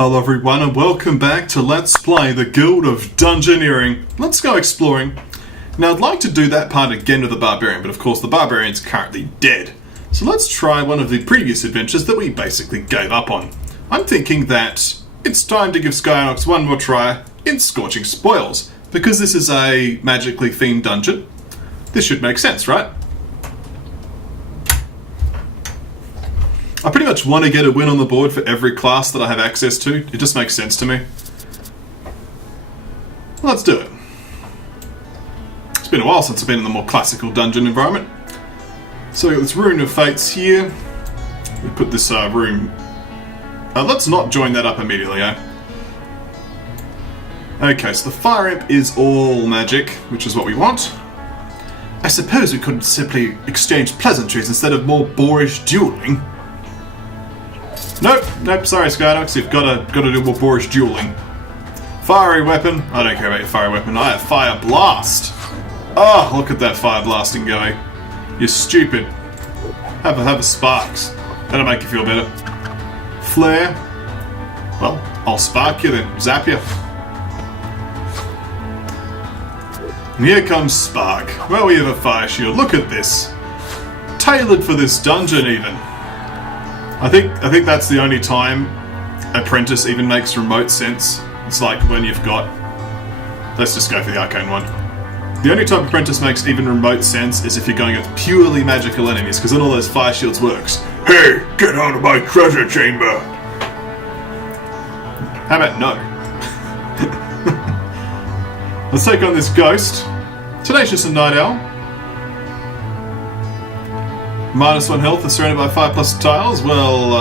Hello everyone and welcome back to Let's Play the Guild of Dungeoneering. Let's go exploring. Now I'd like to do that part again with the Barbarian, but of course the Barbarian's currently dead. So let's try one of the previous adventures that we basically gave up on. I'm thinking that it's time to give Skynox one more try in Scorching Spoils, because this is a magically themed dungeon. This should make sense, right? I pretty much want to get a win on the board for every class that I have access to. It just makes sense to me. Let's do it. It's been a while since I've been in the more classical dungeon environment. So we got this Rune of Fates here. We put this room... let's not join that up immediately, eh? Okay, so the Fire Imp is all magic, which is what we want. I suppose we could simply exchange pleasantries instead of more boorish dueling. Nope, sorry Skynox, you've got to do more boorish dueling. Fiery weapon, I don't care about your fiery weapon, I have Fire Blast. Oh, look at that fire blasting going. You're stupid. Have a Sparks, that'll make you feel better. Flare, well, I'll spark you then, zap you. And here comes Spark. Well, we have a fire shield, look at this. Tailored for this dungeon even. I think that's the only time Apprentice even makes remote sense. It's like when you've got... Let's just go for the arcane one. The only time Apprentice makes even remote sense is if you're going with purely magical enemies, because then all those fire shields works. Hey, get out of my treasure chamber! How about no? Let's take on this ghost. Tenacious and Night Owl. -1 health is surrounded by 5+ tiles. Well,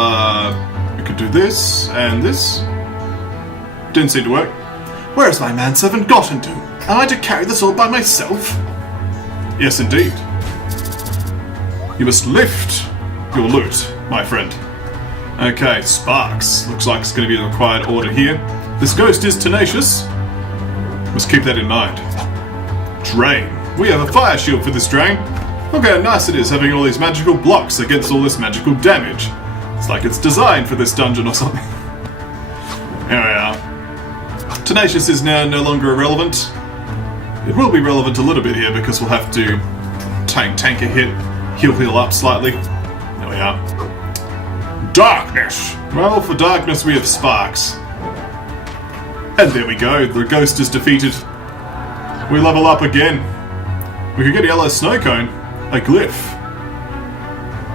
we could do this and this. Didn't seem to work. Where has my manservant gotten to? Am I to carry this all by myself? Yes, indeed. You must lift your loot, my friend. Okay, Sparks. Looks like it's going to be the required order here. This ghost is tenacious. Must keep that in mind. Drain. We have a fire shield for this drain. Look how nice it is having all these magical blocks against all this magical damage. It's like it's designed for this dungeon or something. Here we are. Tenacious is now no longer irrelevant. It will be relevant a little bit here because we'll have to tank a hit, heal up slightly. There we are. Darkness! Well, for darkness we have Sparks. And there we go, the ghost is defeated. We level up again. We could get a yellow snow cone. A glyph.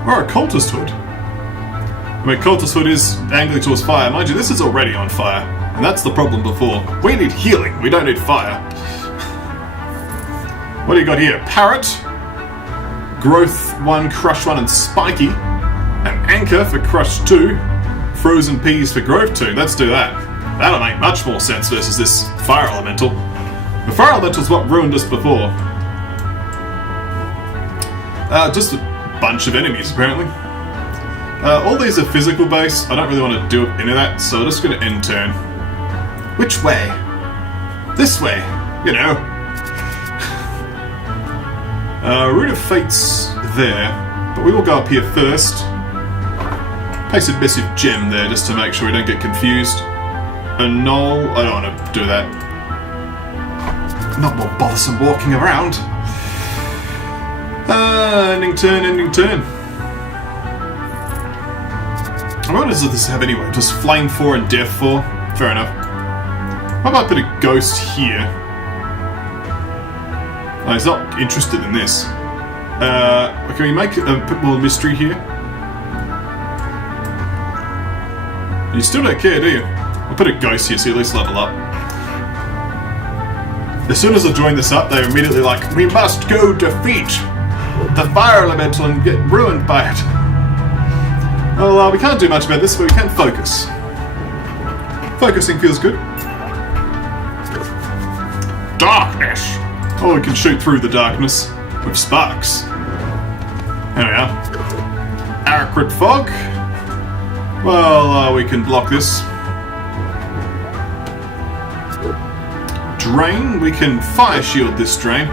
Or a cultist hood. I mean, cultist hood is angling towards fire. Mind you, this is already on fire. And that's the problem before. We need healing, we don't need fire. What do you got here? Parrot. Growth 1, Crush 1, and Spiky. An Anchor for Crush 2. Frozen Peas for Growth 2. Let's do that. That'll make much more sense versus this Fire Elemental. The Fire Elemental is what ruined us before. Just a bunch of enemies, apparently. All these are physical based. I don't really want to do any of that, so I'm just going to end turn. Which way? This way, you know. Rune of Fate's there, but we will go up here first. Place a massive gem there just to make sure we don't get confused. And no, I don't want to do that. Not more bothersome walking around. Ending turn. What does this have anyway? Just Flame 4 and Death 4? Fair enough. How about I put a ghost here? Oh, he's not interested in this. Can we make a bit more mystery here? You still don't care, do you? I'll put a ghost here so you at least level up. As soon as I join this up, they're immediately like, we must go defeat the fire elemental and get ruined by it. Well, we can't do much about this, but we can focus. Focusing feels good. Darkness! Oh, we can shoot through the darkness with Sparks. There we are. Acrid Fog. Well, we can block this. Drain. We can Fire Shield this drain.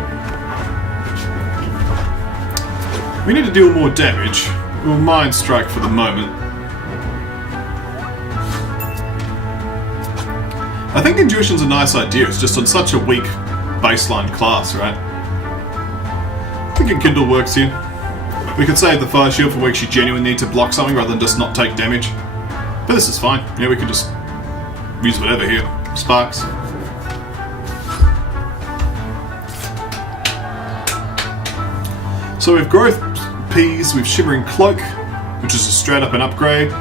We need to deal more damage. We'll Mind Strike for the moment. I think Intuition's a nice idea, it's just on such a weak baseline class, right? I think Enkindle works here. We could save the Fire Shield for weeks you genuinely need to block something rather than just not take damage. But this is fine. Yeah, we could just use whatever here. Sparks. So we've Growth Peas, we've Shimmering Cloak, which is just straight up an upgrade.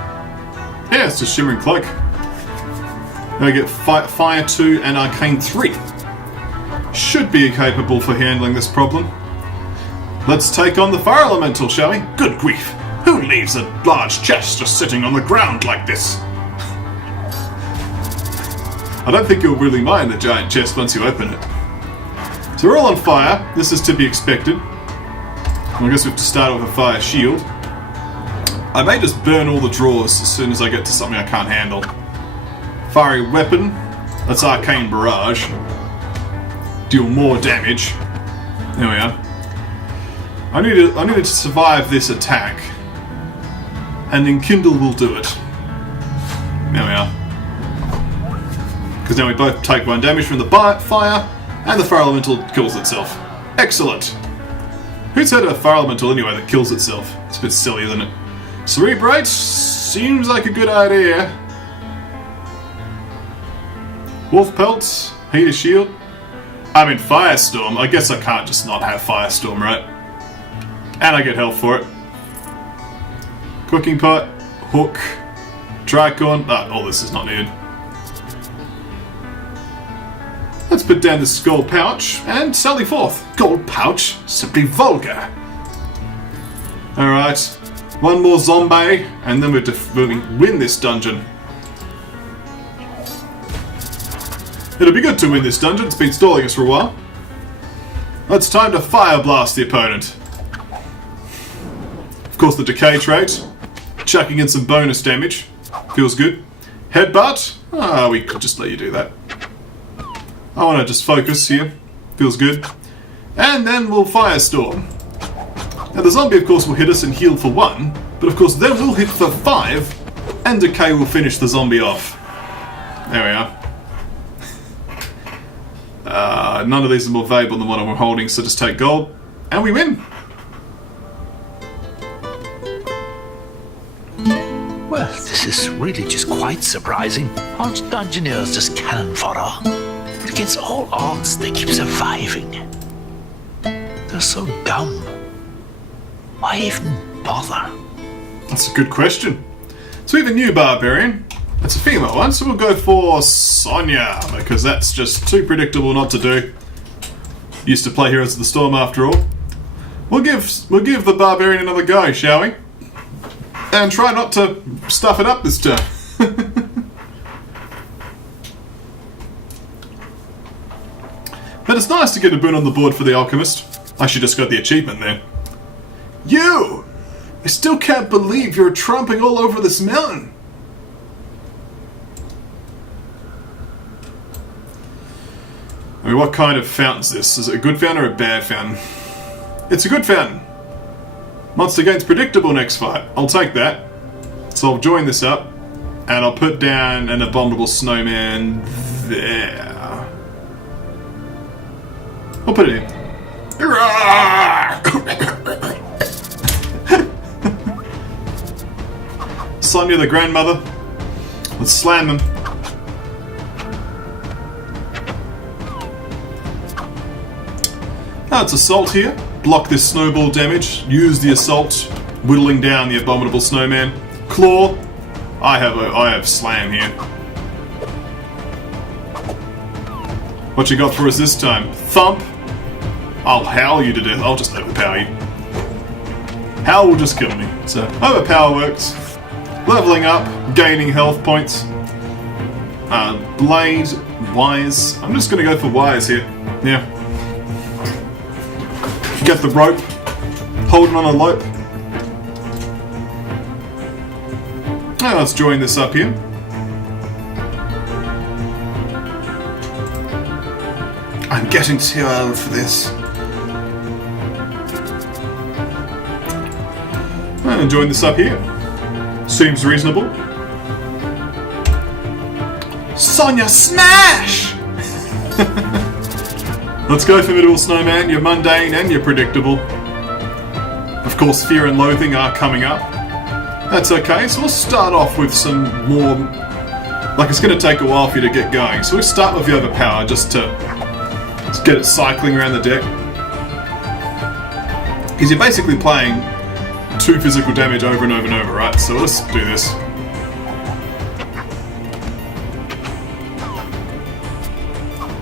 Yeah, it's just Shimmering Cloak. Then I get Fire 2 and Arcane 3. Should be capable for handling this problem. Let's take on the Fire Elemental, shall we? Good grief! Who leaves a large chest just sitting on the ground like this? I don't think you'll really mind the giant chest once you open it. So we're all on fire. This is to be expected. I guess we have to start with a Fire Shield. I may just burn all the drawers as soon as I get to something I can't handle. Fiery Weapon. That's Arcane Barrage. Deal more damage. There we are. I needed to survive this attack. And Enkindle will do it. There we are. Because now we both take 1 damage from the fire, and the Fire Elemental kills itself. Excellent! Who's heard of a Fire Elemental anyway that kills itself? It's a bit silly, isn't it? Cerebrate seems like a good idea. Wolf Pelts, Heater Shield. I mean, Firestorm. I guess I can't just not have Firestorm, right? And I get health for it. Cooking Pot, Hook, Tricorn. All this is not needed. Let's put down this gold pouch and sally forth. Gold pouch? Simply vulgar. Alright, 1 more zombie, and then we win this dungeon. It'll be good to win this dungeon, it's been stalling us for a while. It's time to Fire Blast the opponent. Of course, the Decay trait. Chucking in some bonus damage. Feels good. Headbutt? We could just let you do that. I want to just focus here. Feels good. And then we'll Firestorm. Now the zombie of course will hit us and heal for 1, but of course then we'll hit for 5, and Decay will finish the zombie off. There we are. None of these are more valuable than what I'm holding, so just take gold, and we win! Well, this is really just quite surprising. Aren't Dungeoneers just cannon fodder? Against all odds, they keep surviving. They're so dumb. Why even bother? That's a good question. So we have a new Barbarian. It's a female one, so we'll go for Sonya, because that's just too predictable not to do. Used to play Heroes of the Storm after all. We'll give the Barbarian another go, shall we? And try not to stuff it up this turn. But it's nice to get a boon on the board for the Alchemist. I should just got the achievement there. You! I still can't believe you're tromping all over this mountain. I mean, what kind of fountain's this? Is it a good fountain or a bad fountain? It's a good fountain. Monster gains predictable next fight. I'll take that. So I'll join this up, and I'll put down an abominable snowman there. I'll put it in. Sonya the grandmother. Let's slam them. Now it's assault here. Block this snowball damage. Use the assault, whittling down the abominable snowman. Claw. I have slam here. What you got for us this time? Thump. I'll howl you to death. I'll just overpower you. Howl will just kill me. So overpower works. Leveling up, gaining health points. Blade, wise. I'm just gonna go for wise here. Yeah. Get the rope. Holding on a lope. Now let's join this up here. I'm getting too old for this. And join this up here. Seems reasonable. Sonia, smash! Let's go for Formidable Snowman. You're mundane and you're predictable. Of course, fear and loathing are coming up. That's okay, so we'll start off with some more... Like, it's going to take a while for you to get going. So we'll start with the Overpower just to get it cycling around the deck. Because you're basically playing 2 physical damage over and over and over, right? So let's do this.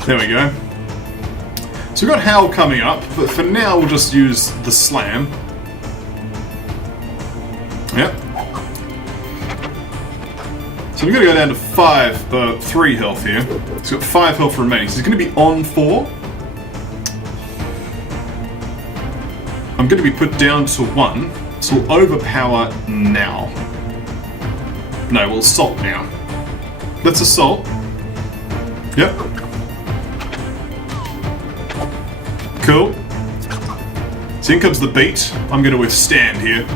There we go. So we've got Howl coming up, but for now we'll just use the Slam. Yep. So we're going to go down to 3 health here. He's got 5 health remaining, so he's going to be on 4. I'm going to be put down to 1, so we'll Overpower now. No, we'll Assault now. Let's Assault. Yep. Cool. So in comes the beat. I'm going to withstand here.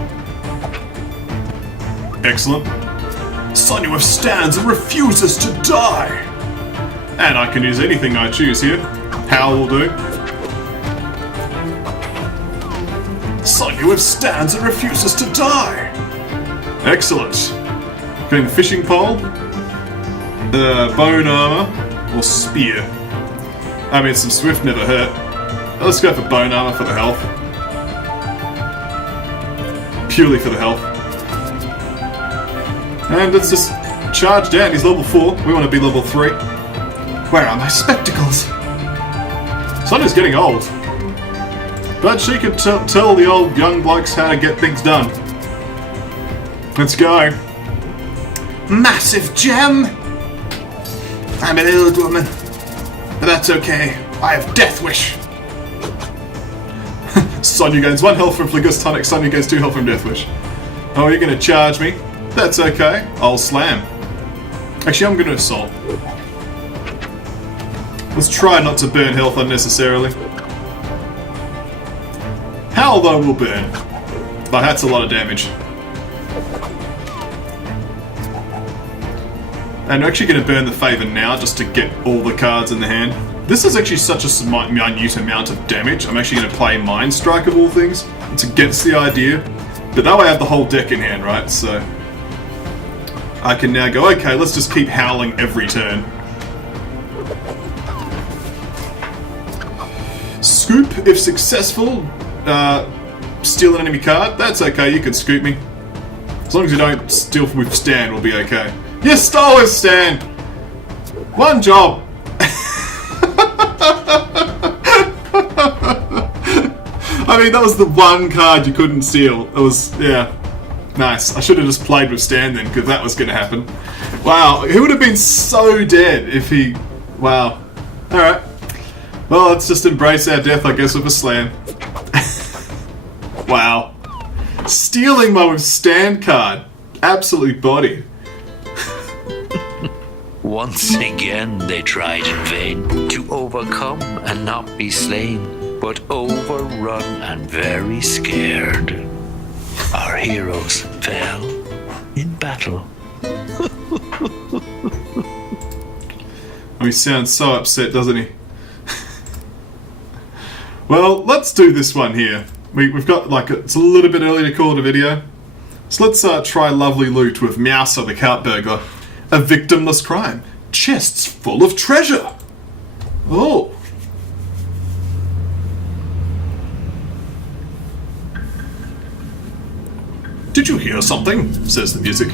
Excellent. Sonya withstands and refuses to die! And I can use anything I choose here. Howl will do. Sonya withstands and refuses to die! Excellent. Getting the fishing pole. Bone armor. Or spear. I mean, some swift never hurt. Let's go for bone armor for the health. Purely for the health. And let's just charge down. He's level 4. We want to be level 3. Where are my spectacles? Sonya's getting old. But she can tell the old young blokes how to get things done. Let's go. Massive gem! I'm an old woman. But that's okay. I have Death Wish. Sonya gains 1 health from Phlegis Tonic. Sonya gains 2 health from Death Wish. Oh, you're going to charge me? That's okay. I'll Slam. Actually, I'm going to Assault. Let's try not to burn health unnecessarily. Howl, though, will burn. But that's a lot of damage. And we're actually going to burn the Favor now just to get all the cards in the hand. This is actually such a minute amount of damage. I'm actually going to play Mind Strike of all things. It's against the idea. But that way I have the whole deck in hand, right? So I can now go, okay, let's just keep howling every turn. Scoop, if successful, steal an enemy card. That's okay, you can scoop me. As long as you don't steal withstand, we'll be okay. Yes, stole withstand! One job! I mean, that was the one card you couldn't steal. It was, yeah. Nice. I should have just played withstand then, because that was going to happen. Wow, he would have been so dead if he... Wow. Alright. Well, let's just embrace our death, I guess, with a Slam. Wow. Stealing my withstand card. Absolutely bodied. Once again they tried in vain to overcome and not be slain, but overrun and very scared. Our heroes fell in battle. Oh, he sounds so upset, doesn't he? Well, let's do this one here. We've got, like, it's a little bit early to call it a video. So let's try Lovely Loot with Meowser the Cart Burglar. A victimless crime. Chests full of treasure. Oh. Did you hear something? Says the music.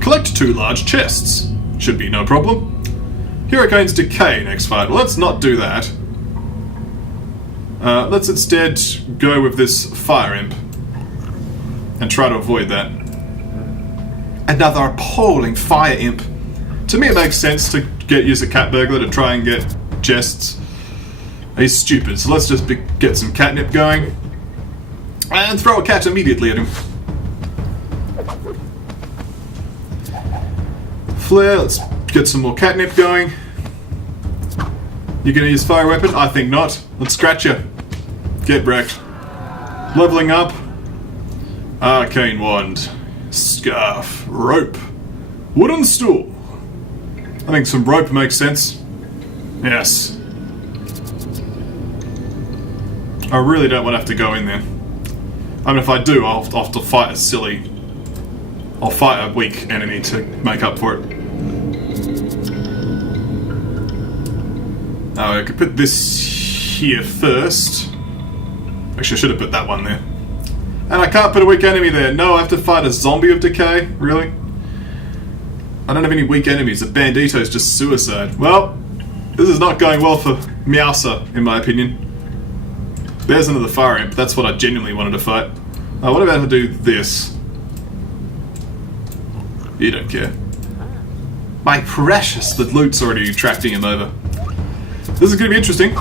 Collect 2 large chests. Should be no problem. Hurricane's Decay next fight. Let's not do that. Let's instead go with this Fire Imp. And try to avoid that. Another appalling Fire Imp. To me it makes sense to use a Cat Burglar to try and get chests. He's stupid, so let's just get some catnip going. And throw a cat immediately at him. Flare, let's get some more catnip going. You gonna use Fire Weapon? I think not. Let's scratch you. Get wrecked. Leveling up. Arcane Wand. Scarf. Rope. Wooden Stool. I think some rope makes sense. Yes. I really don't want to have to go in there. I mean, if I do, I'll have to fight a silly... I'll fight a weak enemy to make up for it. I could put this here first. Actually, I should have put that one there. And I can't put a weak enemy there. No, I have to fight a zombie of decay? Really? I don't have any weak enemies. A bandito is just suicide. Well, this is not going well for Meowser, in my opinion. There's another fire imp. That's what I genuinely wanted to fight. What about if I do this? You don't care. My precious, the loot's already attracting him over. This is going to be interesting.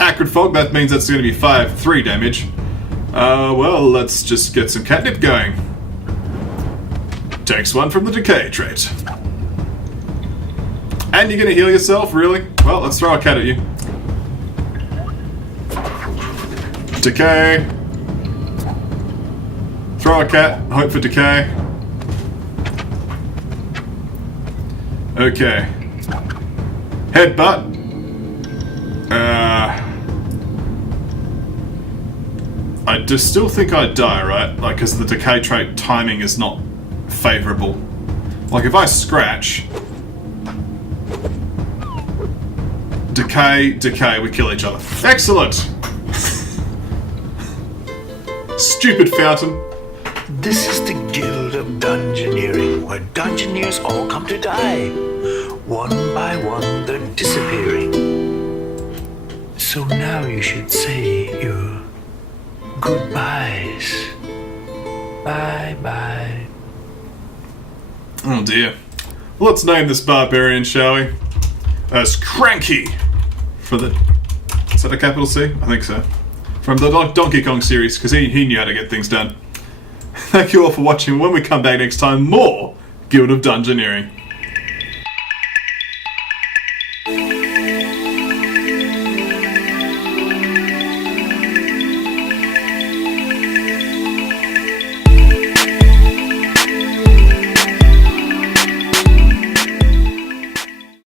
Acrid Fog, that means that's going to be 5-3 damage. Well, let's just get some catnip going. Takes one from the decay trait. And you're going to heal yourself, really? Well, let's throw a cat at you. Decay. Throw a cat, hope for decay. Okay. Headbutt. I just still think I'd die, right? Like, because the decay trait timing is not favourable. Like, if I scratch... Decay, we kill each other. Excellent! Stupid fountain. This is the Guild of Dungeoneering, where Dungeoneers all come to die. One by one, they're disappearing. So now you should say your goodbyes. Bye-bye. Oh dear. Well, let's name this barbarian, shall we? As Cranky! For the... Is that a capital C? I think so. From the Donkey Kong series, because he knew how to get things done. Thank you all for watching. When we come back next time, more Guild of Dungeoneering.